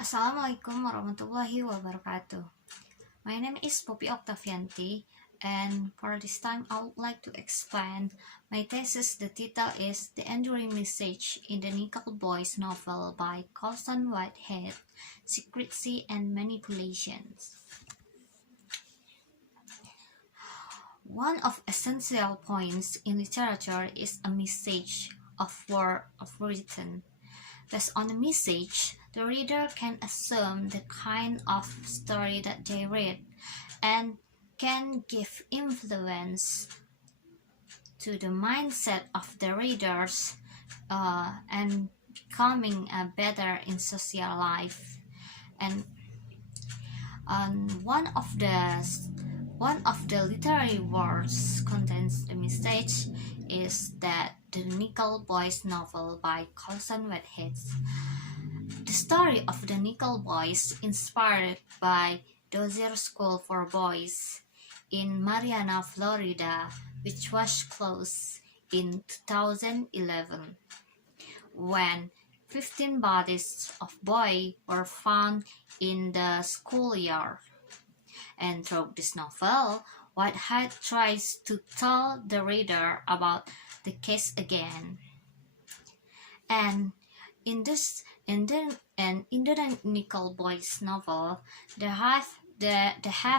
Assalamualaikum warahmatullahi wabarakatuh. My name is Popi Oktavianti, and for this time I would like to explain my thesis. The title is The Enduring Message in the Nickel Boys novel by Colson Whitehead, Secrecy and Manipulations. One of essential points in literature is a message of written. Based on the message, the reader can assume the kind of story that they read and can give influence to the mindset of the readers and becoming better in social life. And one of the literary works contains the message is that the Nickel Boys novel by Colson Whitehead. The story of the Nickel Boys inspired by Dozier School for Boys in Marianna, Florida, which was closed in 2011, when 15 bodies of boys were found in the schoolyard. And through this novel, Whitehead tries to tell the reader about the case again. And in the Nickel Boys novel, they have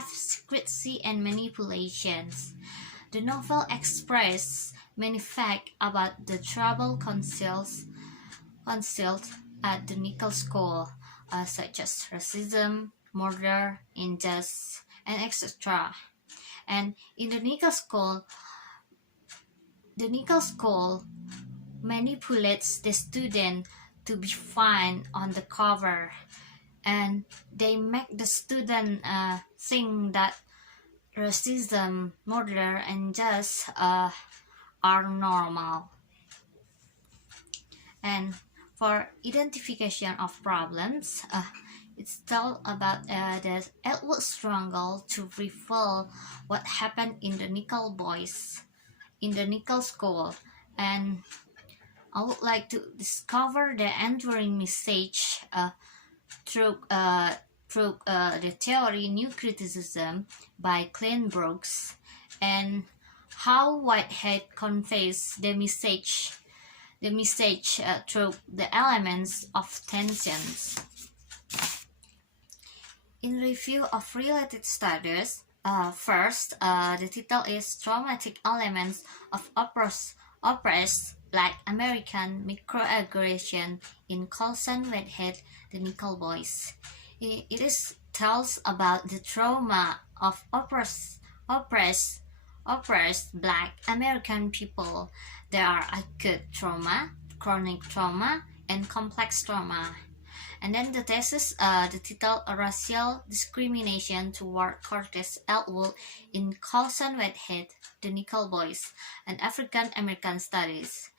secrecy and manipulations. The novel expresses many facts about the trouble concealed at the Nickel School, such as racism, murder, injustice, and etc. And in the Nickel School manipulates the student to be fine on the cover, and they make the student think that racism, murder, and injustice are normal. And for identification of problems, it's told about the Edward struggle to reveal what happened in the Nickel Boys, in the Nickel School, and I would like to discover the enduring message through the theory New Criticism by Glenn Brooks, and how Whitehead conveys the message through the elements of tensions. In review of related studies, first, the title is Traumatic Elements of Oppressed Black American Microaggression in Colson Whitehead, The Nickel Boys. It tells about the trauma of oppressed Black American people. There are acute trauma, chronic trauma, and complex trauma. And then the thesis, the title Racial Discrimination Toward Curtis Elwood in Colson Whitehead, The Nickel Boys, and African American Studies.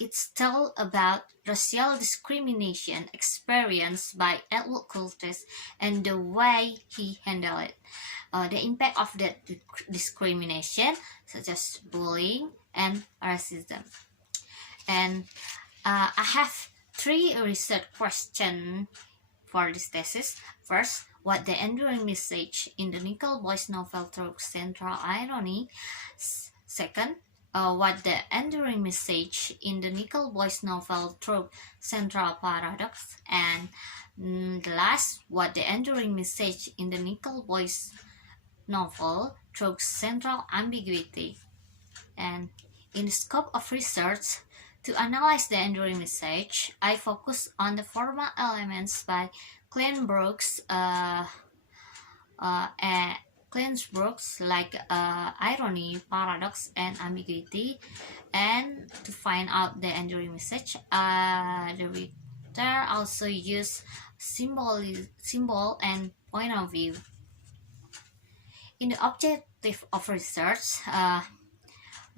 It's told about racial discrimination experienced by Elwood Curtis and the way he handled it. The impact of that discrimination, such as bullying and racism. And I have 3 research questions for this thesis. First, what the enduring message in the Nickel Boys novel through central irony. Second, what the enduring message in the Nickel Boys novel through central paradox. And the last, what the enduring message in the Nickel Boys novel through central ambiguity. And in the scope of research, to analyze the enduring message, I focus on the formal elements by Glenn Brooks, like irony, paradox, and ambiguity. And to find out the enduring message, the reader also use symbol and point of view. In the objective of research,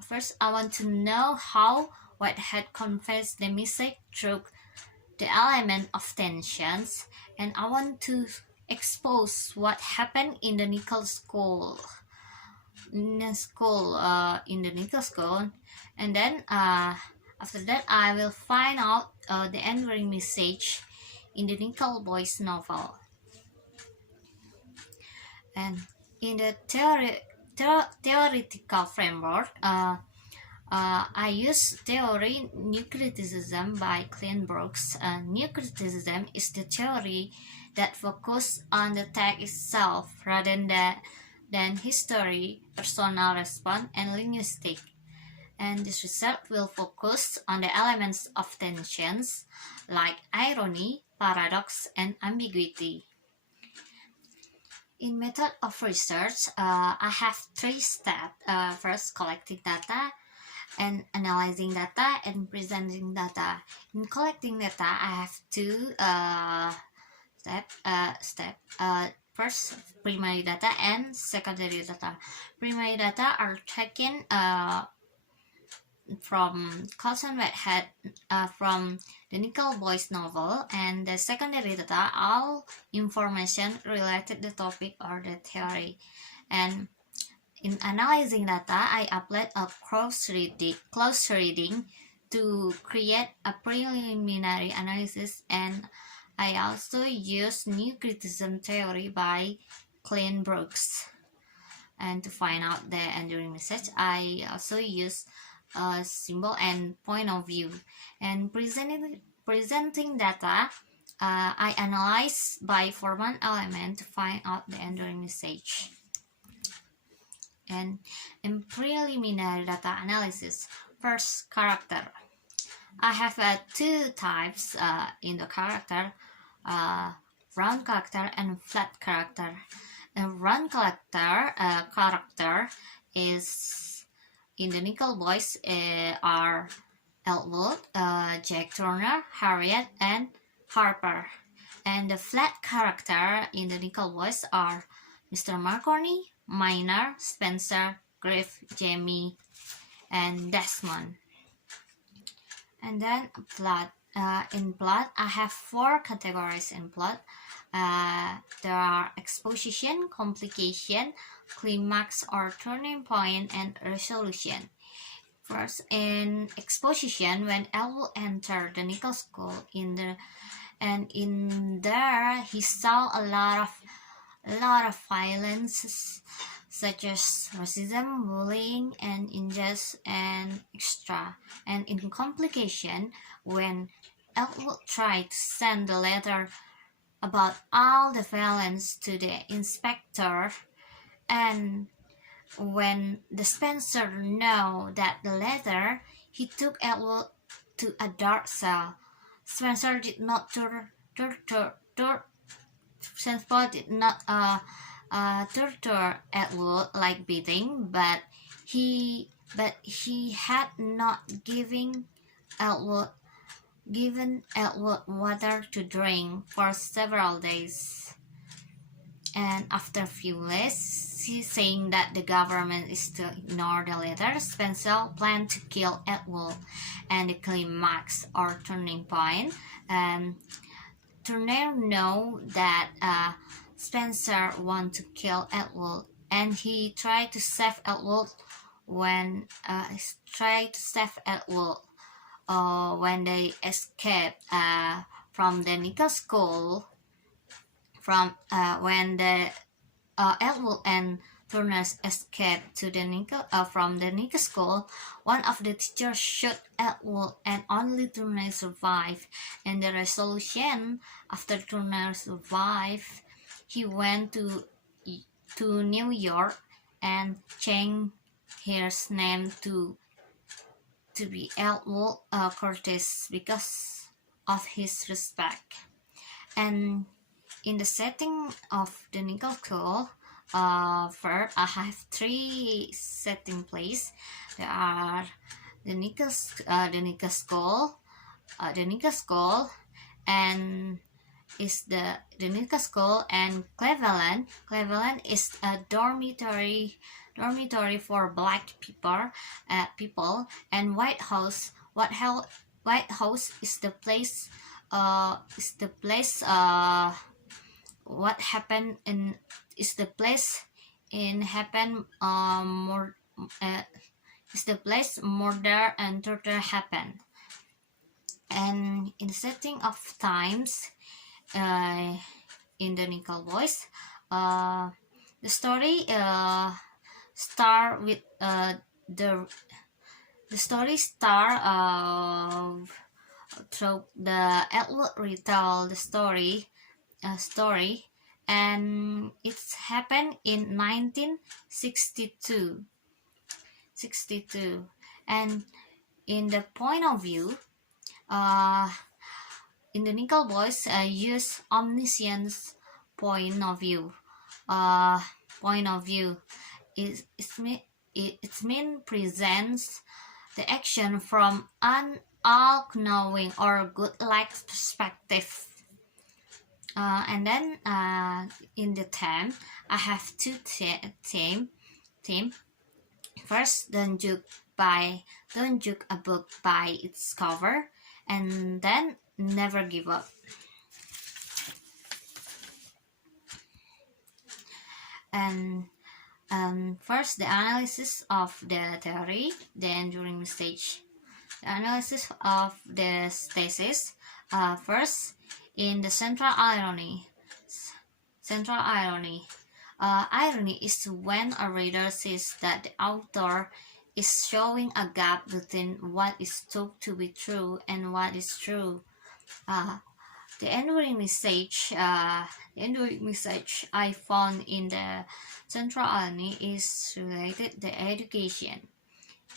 first I want to know how Whitehead conveys the message through the element of tensions, and I want to expose what happened in the Nickel School. And then after that I will find out the enduring message in the Nickel Boys novel. And in the theoretical framework, I use theory new criticism by Clint Brooks. New criticism is the theory that focuses on the text itself rather than history, personal response, and linguistic. And this research will focus on the elements of tensions like irony, paradox, and ambiguity. In method of research, I have three steps. First, collecting data, and analyzing data, and presenting data. In collecting data, I have two steps. First, primary data and secondary data. Primary data are taken from Colson Whitehead from the Nickel Boys novel, and the secondary data all information related to the topic or the theory. And in analyzing data, I applied a close reading to create a preliminary analysis, and I also use new criticism theory by Clint Brooks. And to find out the enduring message, I also use a symbol and point of view. And presenting data, I analyze by format element to find out the enduring message. And in preliminary data analysis, first, character. I have two types in the character, round character and flat character. A round character is in the Nickel Boys are Elwood, Jack Turner, Harriet, and Harper. And the flat character in the Nickel Boys are Mr. Marconi, Minor, Spencer, Griff, Jamie, and Desmond. And then plot. In plot, I have four categories in plot. There are exposition, complication, climax or turning point, and resolution. First, in exposition, when Elwood entered the Nickel School, in there he saw a lot of violence, such as racism, bullying, and injustice, and extra. And in complication, when Elwood tried to send the letter about all the violence to the inspector, and when the Spencer knew that the letter, he took Elwood to a dark cell. Spencer did not torture Elwood like beating, but he had not given Elwood water to drink for several days. And after a few days, saying that the government is to ignore the letter, Spencer planned to kill Elwood. And the climax or turning point, Turner know that Spencer want to kill Elwood, and he tried to save Elwood when when they escaped from the Nickel School. When the Elwood and Turner escaped to the from the Nickel School, one of the teachers shot Elwood, and only Turner survived. And the resolution, after Turner survived, he went to New York and changed his name to be Elwood Curtis because of his respect. And in the setting of the Nickel School, first I have three setting place. There are the Nickel School, and is the Nickel School, and Cleveland. Cleveland is a dormitory for black people, and White House is the place what happened in is the place in happen is the place murder and torture happened. And in the setting of times, in the Nickel Boys. The story start with the the story start through the Edward retell the story, and it's happened in 1962. And in the point of view, uh, in the Nickel Boys use omniscience point of view. Uh, point of view its mean presents the action from an all-knowing or good-like perspective. And then in the theme, I have two theme. First, don't judge a book by its cover, and then never give up. And first, the analysis of the theory, the enduring message. The analysis of the thesis. First, in the central irony. Irony is when a reader sees that the author is showing a gap between what is thought to be true and what is true. The enduring message I found in the central irony is related to education.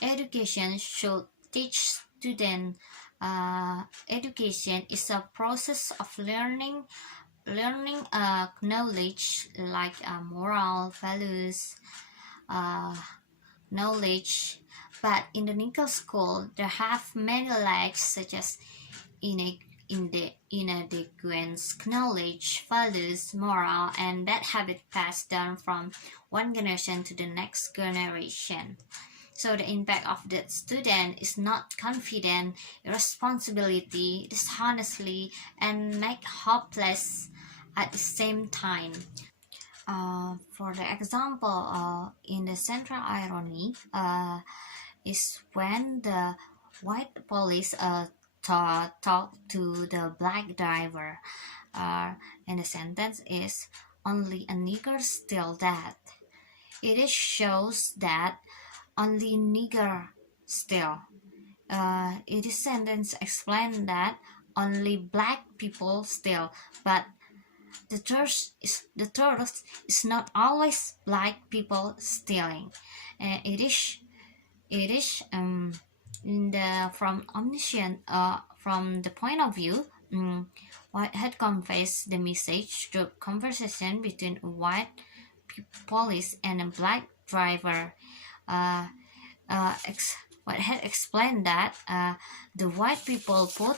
Education should teach students. Education is a process of learning knowledge like moral values, knowledge. But in the Nickel School, there have many lacks such as inadequate knowledge, values, moral, and bad habit passed down from one generation to the next generation. So the impact of that student is not confident, irresponsibility, dishonestly, and make hopeless at the same time. For the example, in the central irony, is when the white police talk to the black driver, and the sentence is only a nigger steal that. It shows that only nigger steal. It is sentence explain that only black people steal, but the truth is not always black people stealing. It is in the from omniscient from the point of view. Whitehead conveys the message through conversation between a white police and a black driver. Whitehead explained that the white people put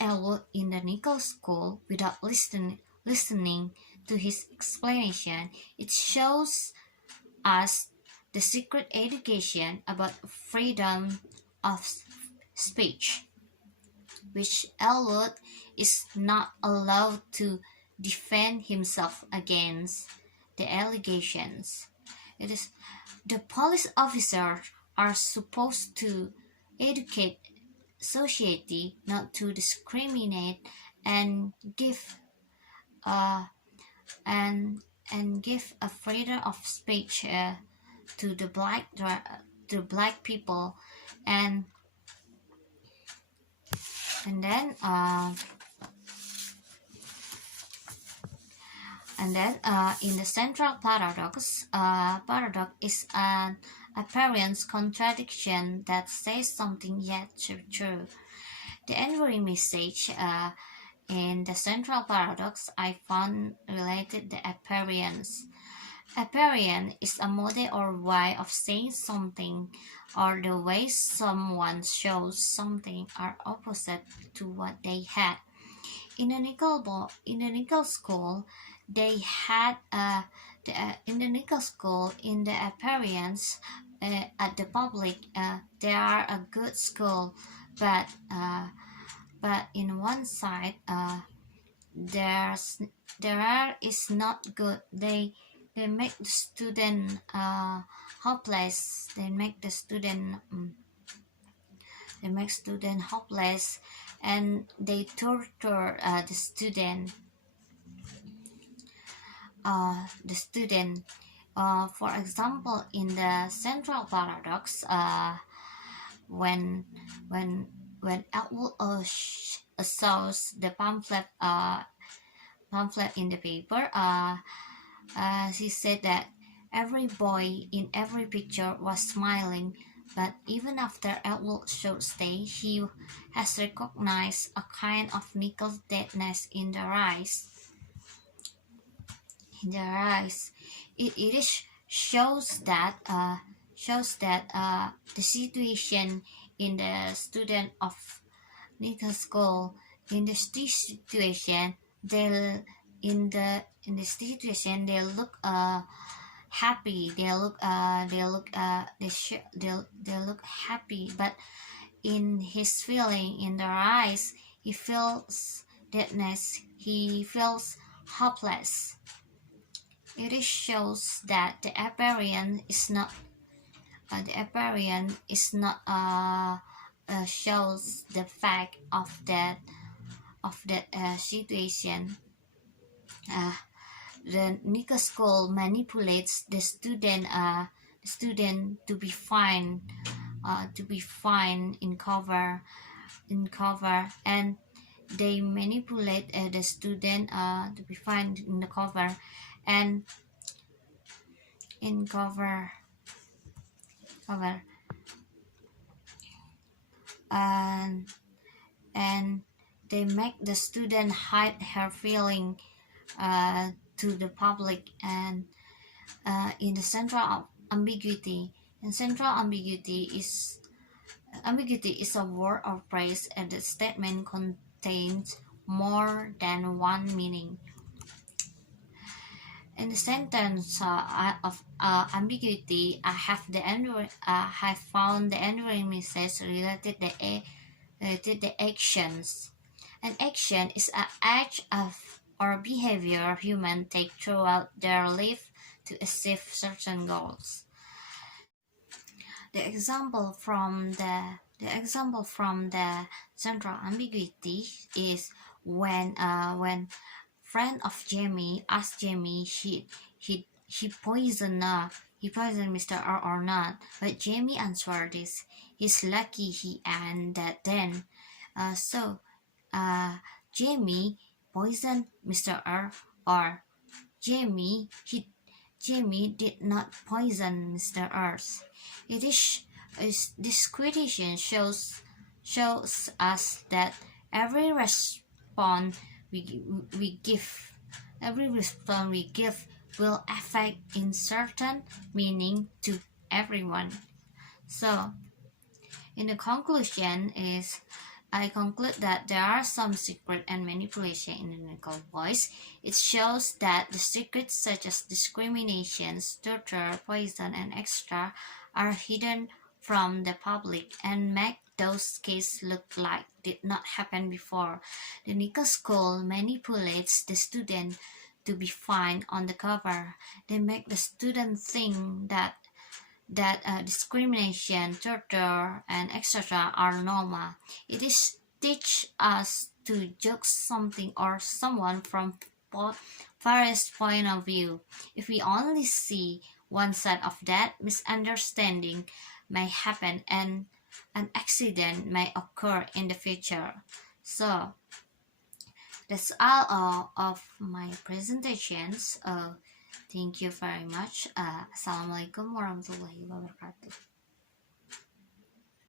Elwood in the Nickel School without listening to his explanation. It shows us the secret education about freedom of speech, which Elwood is not allowed to defend himself against the allegations. It is the police officers are supposed to educate society not to discriminate and give give a freedom of speech to the black people, and then in the central paradox, paradox is an apparent contradiction that says something yet true. The enduring message in the central paradox I found related the appearance. Appearance is a model or way of saying something, or the way someone shows something are opposite to what they had. In the Nickel School, they had in the Nickel School, in the appearance at the public, they are a good school, but in one side, there is not good. They make the student hopeless. They make student hopeless, and they torture the student. For example, in the central paradox, when when when Elwood shows the pamphlet in the paper, she said that every boy in every picture was smiling, but even after Elwood should stay, he has recognized a kind of nickel deadness in their eyes. It is shows that the situation in the student of nickel school, in the situation they in the situation they look happy, they look happy, but in his feeling in their eyes he feels deadness, he feels hopeless. It shows that the appearance is not shows the fact of that situation. Uh, the Nika school manipulates the student to be fine, in cover, and they manipulate the student to be fine in the cover, and in cover and and they make the student hide her feeling to the public, and in the central ambiguity. And central ambiguity is a word of praise, and the statement contains more than one meaning. In the sentence of ambiguity, I have found the enduring message related to actions. An action is an act of or behavior humans take throughout their life to achieve certain goals. The example from the central ambiguity is when friend of Jamie asked Jamie he poisoned Mr. R or not, but Jamie answered this. He's lucky he and that then. So Jamie poisoned Mr. R, or Jamie did not poison Mr. R. This quotation shows us that every response we give will affect in certain meaning to everyone. So in the conclusion is I conclude that there are some secret and manipulation in the Nickel voice. It shows that the secrets such as discriminations, torture, poison, and extra are hidden from the public and make those cases look like did not happen before. The Nickel school manipulates the student to be fine on the cover. They make the student think that discrimination, torture, and etc. are normal. It is teach us to judge something or someone from various point of view. If we only see one side of that, misunderstanding may happen and an accident may occur in the future. So that's all of my presentations. Thank you very much. Assalamualaikum warahmatullahi wabarakatuh.